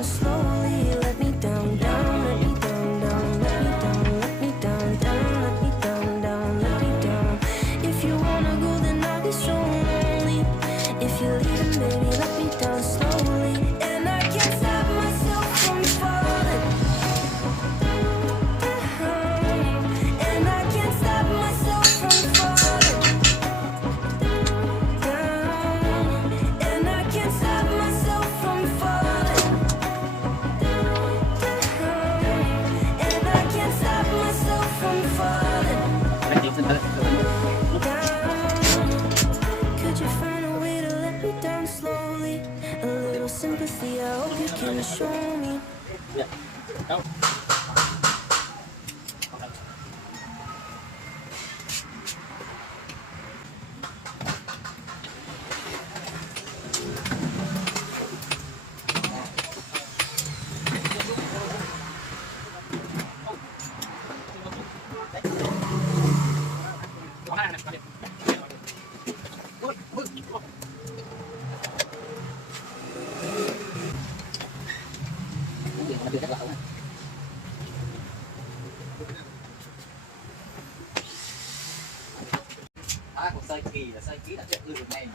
down slowly. Let me down, down, let me down, down, let me down, let me down, down, let me down, down, let me down. If you wanna go, then I'll be so lonely. If you're leaving, baby, let me down slowly. And I can't stop myself from falling down. And I can't stop myself from falling down. And I can't stop myself from falling down. And I can't stop myself from falling down. Could you find a way to let me down slowly? A little sympathy, I hope you can show me. Còn sai kỳ là sai ký là chất ư này.